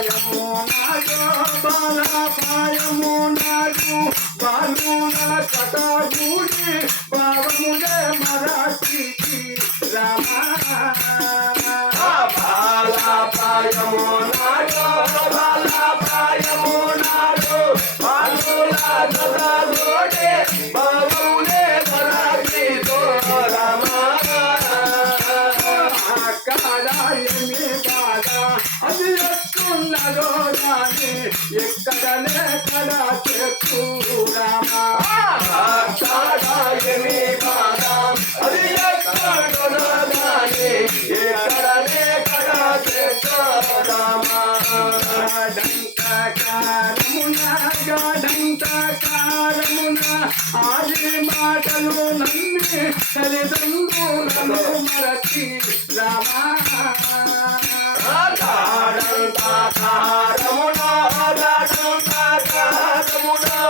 పాయము నాయో బాల పాయము నాయు బాలున కటాగుని భావమునే మరాఠీకి రామ. బాల పాయము నాయో బాల పాయము నాయు బాలున కటాగుని భావ ఎక్కడనే కదా చెట్టు రామా అది ఎక్కడనే ఎక్కడనే కదా చెట్టు రామా దంతకారమున ఆది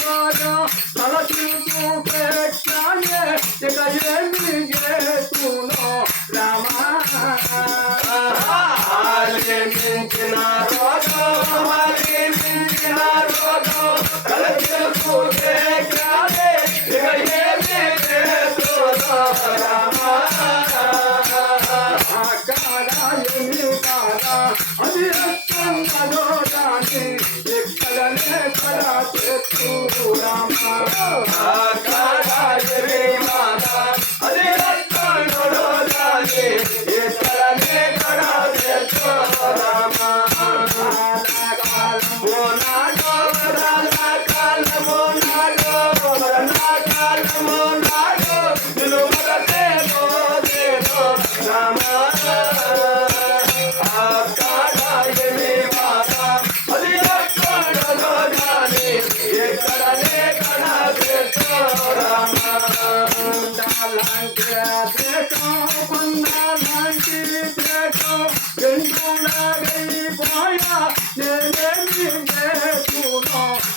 రాజా తల తిరుగుతూ పెట్టానే ఇక ఏమి చేస్తున్నా అది రామోదాని ఎక్కడనే పడా చెట్టు రామ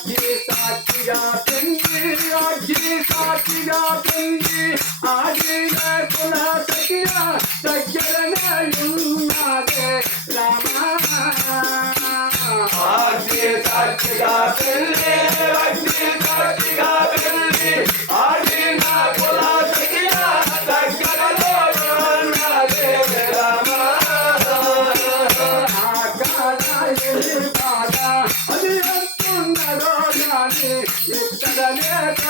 సాక్షి సాక్షిగా తంగి సాక్షి సాక్షిగా తంగి ఆదిన కుల సఖిన దగ్గరనయున్నారే రామ సాక్షి సాక్షిగా తంగి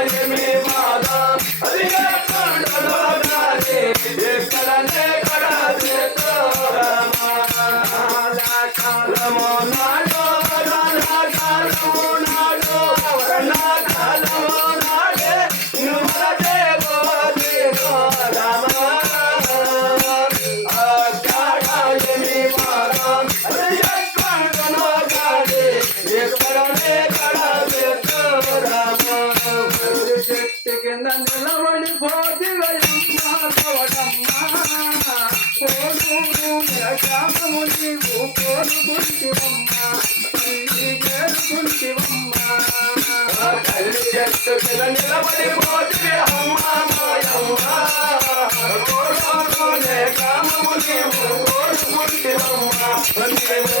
Alemi జరుపుంటివమ్మా తల్లి జరుపుంటివమ్మా తల్లి చెట్టు మీద నిలబడి పోతివి అమ్మ మాయమ్మ కోరలోనే కామము నీవు కోరుకుంటివమ్మ నీవు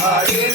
హరే